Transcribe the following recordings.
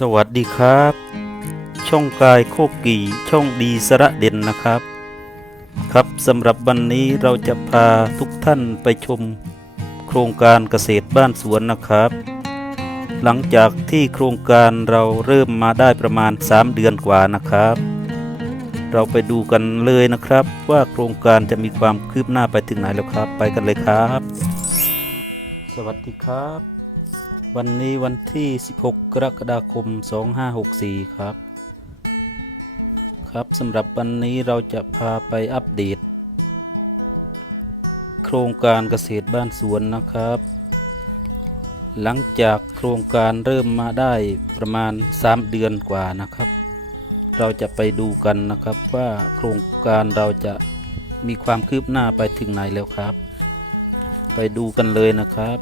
สวัสดีครับ ช่องกายโคกีช่องดีสระเด่นนะครับ ครับสำหรับวันนี้เราจะพาทุกท่านไปชม โครงการเกษตรบ้านสวนนะครับ หลังจากที่โครงการเราเริ่มมาได้ประมาณ 3 เดือนกว่านะครับ เราไปดูกันเลยนะครับ ว่าโครงการจะมีความคืบหน้าไปถึงไหนแล้วครับ ไปกันเลยครับ สวัสดีครับ วันนี้วันที่ 16 กรกฎาคม 2564 ครับ ครับสำหรับวันนี้เราจะพาไปอัปเดต โครงการเกษตรบ้านสวนนะครับ หลังจากโครงการเริ่มมาได้ประมาณ 3 เดือนกว่านะครับ เราจะไปดูกันนะครับว่าโครงการเราจะมีความคืบหน้าไปถึงไหนแล้วครับ ไปดูกันเลยนะครับ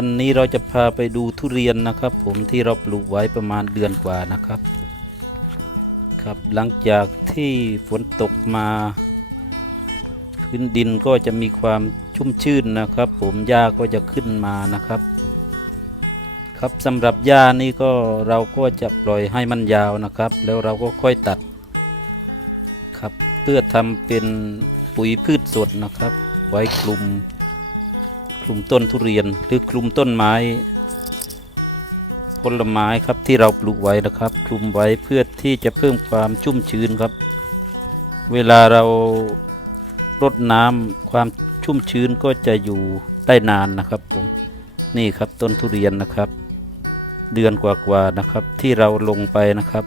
วันนี้เราจะพาไปดูทุเรียนนะครับ ผมที่เราปลูกไว้ประมาณเดือนกว่านะครับ ครับหลังจากที่ฝนตกมา พื้นดินก็จะมีความชุ่มชื่นนะครับ ผมหญ้าก็จะขึ้นมานะครับ ครับสำหรับหญ้านี่ก็เราก็จะปล่อยให้มันยาวนะครับ แล้วเราก็ค่อยตัด ครับเพื่อทำเป็นปุ๋ยพืชสดนะครับ ไว้คลุม คลุมต้นทุเรียนหรือคลุมต้นไม้ ผลไม้ครับที่เราปลูกไว้นะครับ คลุมไว้เพื่อที่จะเพิ่มความชุ่มชื้นครับ เวลาเรารดน้ำความชุ่มชื้นก็จะอยู่ได้นานนะครับผมนี่ครับต้นทุเรียนนะครับ เดือนกว่าๆนะครับ ที่เราลงไปนะครับ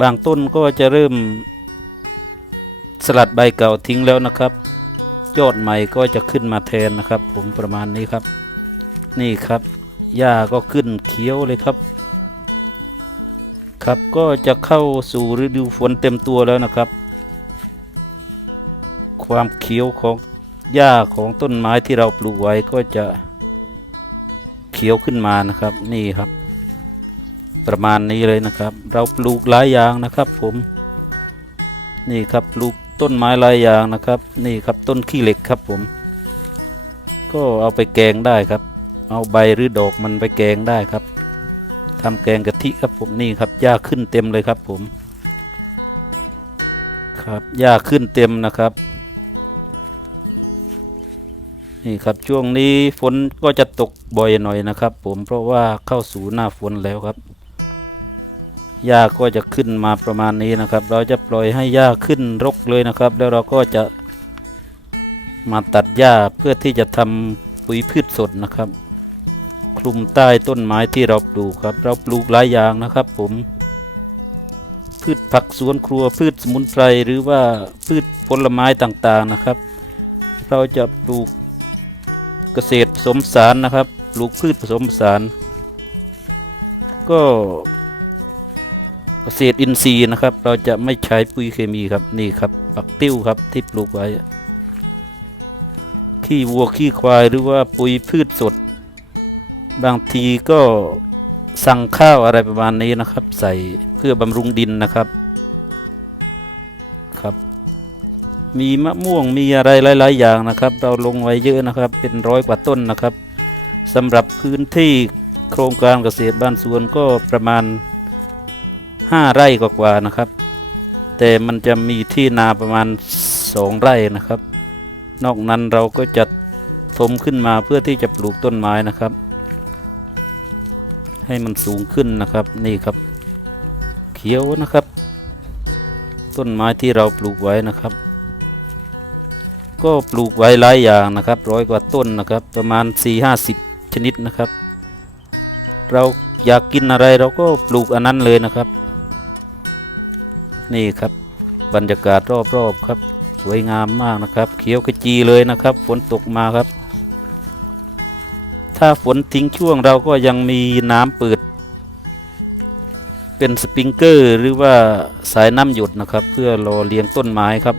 บางต้นก็จะเริ่มสลัดใบเก่าทิ้งแล้วนะครับ ยอดใหม่ก็จะขึ้นมาแทนนะครับ ผมประมาณนี้ครับ นี่ครับหญ้าก็ขึ้นเขียวเลยครับ ครับก็จะเข้าสู่ฤดูฝนเต็มตัวแล้วนะครับ ความเขียวของหญ้าของต้นไม้ที่เราปลูกไว้ก็จะเขียวขึ้นมานะครับนี่ครับ ประมาณนี้เลยนะครับ เราปลูกหลายอย่างนะครับ ผม นี่ครับปลูก ต้นไม้หลายอย่างนะครับ นี่ครับต้นขี้เหล็กครับผม ก็เอาไปแกงได้ครับ เอาใบหรือดอกมันไปแกงได้ครับทำแกงกะทิครับผมนี่ครับหญ้าขึ้นเต็มเลยครับผม ครับหญ้าขึ้นเต็มนะครับ นี่ครับช่วงนี้ฝนก็จะตกบ่อยหน่อยนะครับ ผมเพราะว่าเข้าสู่หน้าฝนแล้วครับ หญ้าก็จะขึ้นมาประมาณนี้นะครับ เราจะปล่อยให้หญ้าขึ้นรกเลยนะครับ แล้วเราก็จะมาตัดหญ้าเพื่อที่จะทำปุ๋ยพืชสดนะครับ คลุมใต้ต้นไม้ที่เราปลูกครับ เราปลูกหลายอย่างนะครับผม พืชผักสวนครัวพืชสมุนไพรหรือว่าพืชผลไม้ต่างๆนะครับ เราจะปลูกเกษตรผสมสารนะครับ ปลูกพืชผสมสานก็ เกษตรอินทรีย์นะครับ เราจะไม่ใช้ปุ๋ยเคมีครับนี่ครับปักติ้วครับที่ปลูกไว้ ขี้วัวขี้ควายหรือว่าปุ๋ยพืชสด บางทีก็สั่งข้าวอะไรประมาณนี้นะครับ ใส่เพื่อบำรุงดินนะครับครับ มีมะม่วงมีอะไรหลาย ๆ อย่างนะครับ เราลงไว้เยอะนะครับ เป็นร้อยกว่าต้นนะครับสำหรับพื้นที่โครงการเกษตรบ้านสวนก็ประมาณ ห้าไร่กว่าๆนะครับ แต่มันจะมีที่นาประมาณสองไร่นะครับ นอกนั้นเราก็จะถมขึ้นมาเพื่อที่จะปลูกต้นไม้นะครับ ให้มันสูงขึ้นนะครับนี่ครับ เขียวนะครับ ต้นไม้ที่เราปลูกไว้นะครับ ก็ปลูกไว้หลายอย่างนะครับร้อยกว่าต้นนะครับ ประมาณ 4 5 0 ชนิดนะครับ เราอยากกินอะไรเราก็ปลูกอันนั้นเลยนะครับ นี่ครับบรรยากาศรอบๆครับ สวยงามมากนะครับ เขียวขจีเลยนะครับ ฝนตกมาครับ ถ้าฝนทิ้งช่วงเราก็ยังมีน้ำเปิด เป็นสปริงเกอร์หรือว่าสายน้ำหยดนะครับ เพื่อรอเลี้ยงต้นไม้ครับ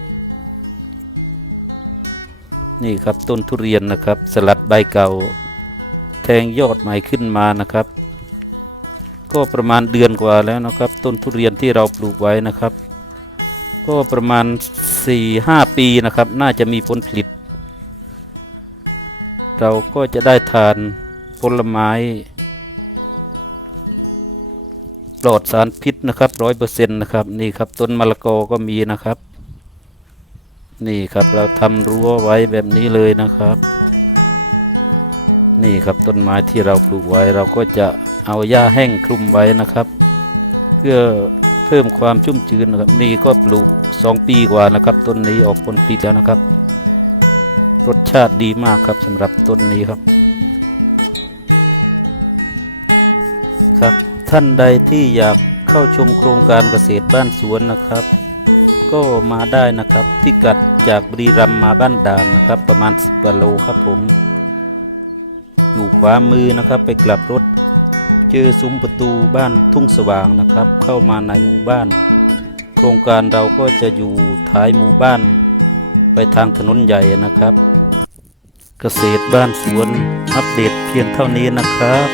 นี่ครับต้นทุเรียนนะครับ สลัดใบเก่า แทงยอดใหม่ขึ้นมานะครับ ก็ประมาณเดือนกว่าแล้วนะครับ ต้นทุเรียนที่เราปลูกไว้นะครับ ก็ประมาณ 4-5 ปีนะครับ น่าจะมีผลผลิต เราก็จะได้ทานผลไม้ปลอดสารพิษนะครับร้อยเปอร์เซ็นต์นะครับนี่ครับต้นมะละกอก็มีนะครับ นี่ครับเราทำรั้วไว้แบบนี้เลยนะครับ นี่ครับต้นไม้ที่เราปลูกไว้เราก็จะ เอาหญ้าแห้งคลุมไว้นะครับ เพื่อเพิ่มความชุ่มชื้นนะครับนี่ก็ปลูกสองปีกว่านะครับต้นนี้ออกผลผลิตแล้วนะครับ รสชาติดีมากครับสำหรับต้นนี้ครับครับ ท่านใดที่อยากเข้าชมโครงการเกษตรบ้านสวนนะครับ ก็มาได้นะครับพิกัดจากบรีรัมมาบ้านด่านนะครับ ประมาณ10กิโลครับผม อยู่ขวามือนะครับไปกลับรถ เจอซุ้มประตูบ้านทุ่งสว่างนะครับ เข้ามาในหมู่บ้าน โครงการเราก็จะอยู่ท้ายหมู่บ้าน ไปทางถนนใหญ่นะครับ เกษตรบ้านสวนอัปเดตเพียงเท่านี้นะครับ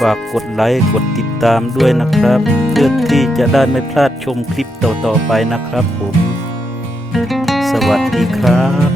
ฝากกดไลค์กดติดตามด้วยนะครับ เพื่อที่จะได้ไม่พลาดชมคลิปต่อๆไปนะครับผม สวัสดีครับ